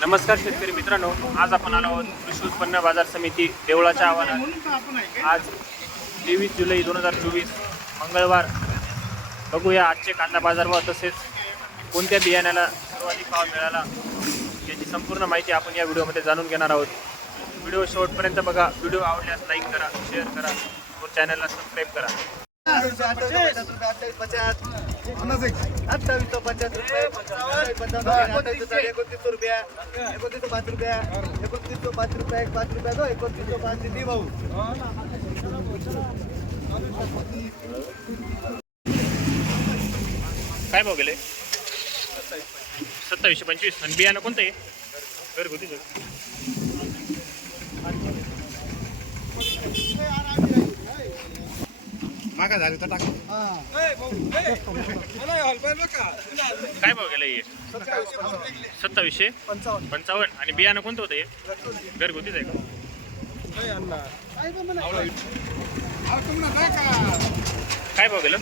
नमस्कार शेतकरी मित्रांनो आज आपण आलो आहोत कृषी उत्पन्न बाजार समिती देवळाच्या आव्हानात आज तेवीस जुलै दोन हजार चोवीस मंगळवार. बघूया आजचे कांदा बाजारभाव तसेच कोणत्या बियाण्याला सर्वाधिक भाव मिळाला याची संपूर्ण माहिती आपण या व्हिडिओमध्ये जाणून घेणार आहोत. व्हिडिओ शेवटपर्यंत बघा व्हिडिओ आवडल्यास लाईक करा शेअर करा व चॅनलला सबस्क्राईब करा. अठ्ठावीस पचास रुपये एकोणतीस रुपया एकोणतीस पाच रुपया एकोणतीस पाच रुपया एक पाच रुपया दो एकोणतीस पाच दी भाऊ. काय भाव गेले? सत्तावीसशे पंचवीस. आणि बियाणं कोणतं आहे? घरगुती मागा झाली तर टाक. काय भाव गेलं हे? सत्तावीसशे? पंचावन्न. पंचावन्न आणि बियाणं कोणतं होतं हे? घरगुतीच आहे का? काय भाव गेलं?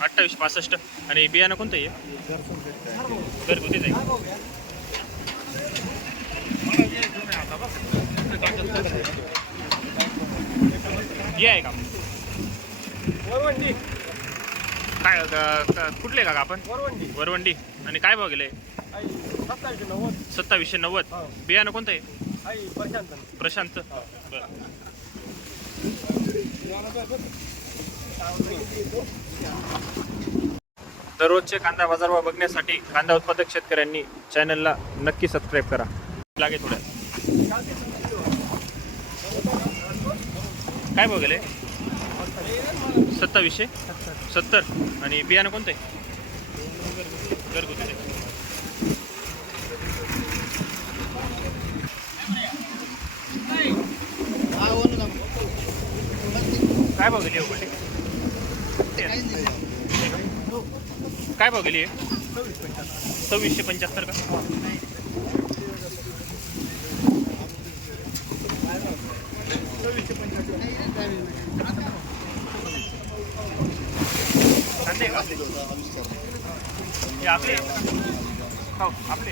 अठ्ठावीसशे पासष्ट. आणि बियाणं कोणतं आहे घरगुतीच आहे का? हे आहे का? वरवंडी. काय क- क- कुठले का आपण? वरवंडी. वरवंडी. आणि काय भाव गेले? आई सत्तावीसशे नव्वद. सत्तावीसशे नव्वद. हो. बियाणं कोणतं आहे? आई प्रशांत. प्रशांत. बरं. दररोजचे कांदा बाजारभाव बघण्यासाठी कांदा उत्पादक शेतकऱ्यांनी चॅनलला नक्की सबस्क्राईब करा. लागे थोड्या. काय भाव गेले? सत्तावीसशे? सत्तर. आणि बियाणं कोणतं आहे? घरगुती काय भाव गेली हो काय भाव गेली? सव्वीसशे पंच्याहत्तर का कांदे आहे का आपले? हे आपले. हो आपले.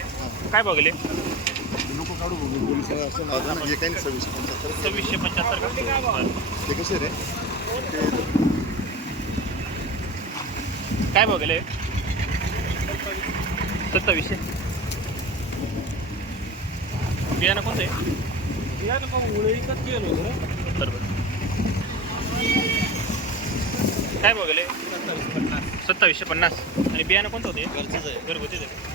काय भाव गेले नको काढू बघू पोलीस हे काही नाही सव्वीस पंच्याहत्तर सव्वीसशे पंच्याहत्तर का? बरं. ते कसे रे काय भाव गेले सत्तावीसशे. बियाणं कोणतं? आहे बियाणं मग मुळे इकत गेलो होतो सत्तर बरं. काय भाव गेले सत्तावीसशे पन्नास. आणि बियाणं कोणतं होते? घरचंच आहे. घरगुतीच आहे.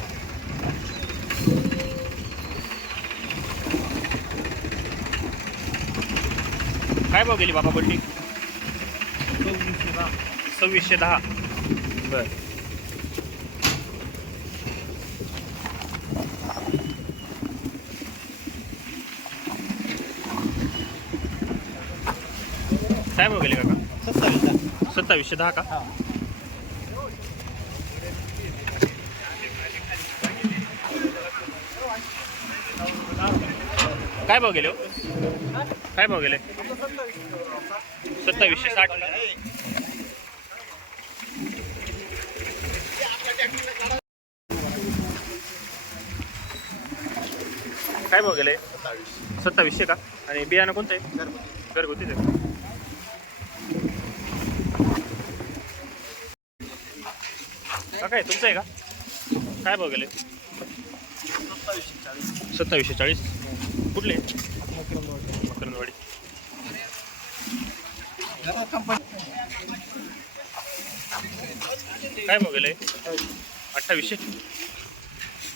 काय भाव गेली बाबा बल्टी सव्वीसशे दहा. सव्वीसशे दहा बर. काय भाव गेले काका? सत्तावीस दहा. सत्तावीसशे दहा का? काय भाव गेले हो? काय भाव गेले? सत्तावीसशे साठ. काय भाव गेले? सत्तावीसशे का? आणि बियाणं कोणतं आहे? घरगुतीच आहे का काय तुमचं आहे का? काय भाव गेले? सत्तावीसशे चाळीस. कुठले? मकरंदवाडी काय भाव आहे अठ्ठावीसशे?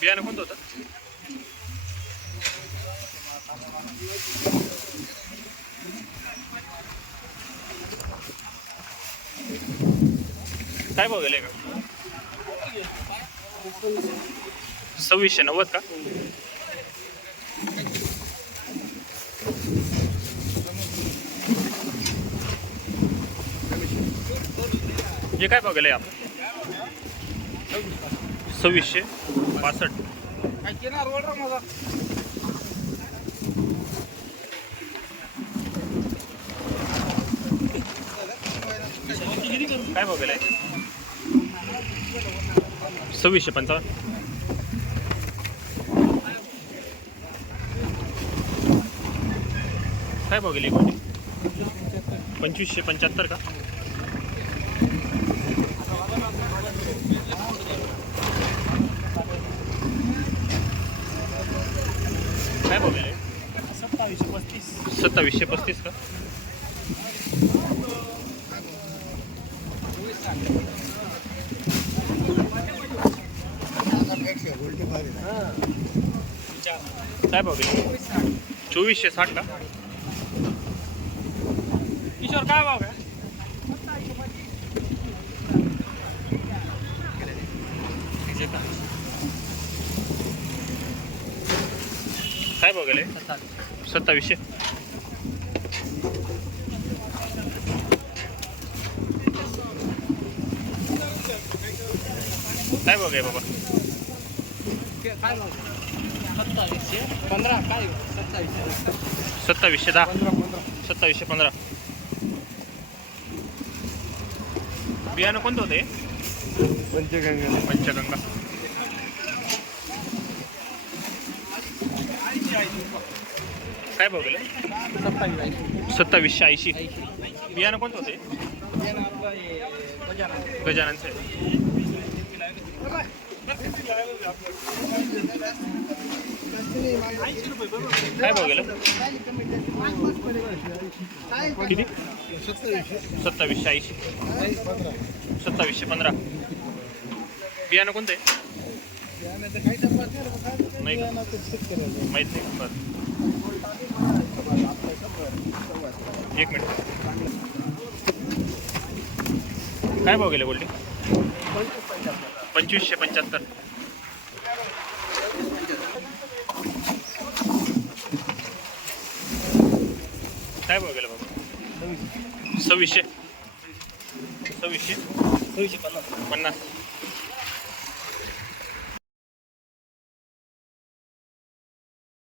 बियाणं कोणतं होतं? काय बघायला का? सव्वीसशे नव्वद का? जे काय गेले आपण सव्वीसशे पासष्ट. काय गेलाय सव्वीसशे पंचावन्न. काय भाव गेली गोल्डी पंचवीसशे पंच्याहत्तर का? काय भाव हो गेले. सत्तावीसशे पस्तीस सत्तावीसशे पस्तीस का? काय भाव हो गेले. चोवीसशे साठ का? किशोर काय भाव काय काय भाव गेले? सत्तावीसशे. काय बघ आहे बाबा? काय भाव सत्तावीसशे पंधरा काय सत्तावीसशे सत्तावीसशे दहा. सत्तावीसशे पंधरा. बियाणं कोणतं होते पंचगंगा. पंचगंगा. काय भाव गेलं? सत्तावीस सत्तावीसशे ऐंशी. बियाणं कोणतं होते गजानन गजाननचे. काय भाव गेलं? किती? सत्तावीसशे ऐंशी. सत्तावीसशे पंधरा. बियाणं कोणतं आहे? नाही का? नाही. बरं. एक मिनिट. काय भाव गेले बोलले? पंचवीसशे पंच्याहत्तर. काय भाव गेलं बाबा सव्वीसशे. सव्वीसशे. सव्वीसशे पन्नास. पन्नास.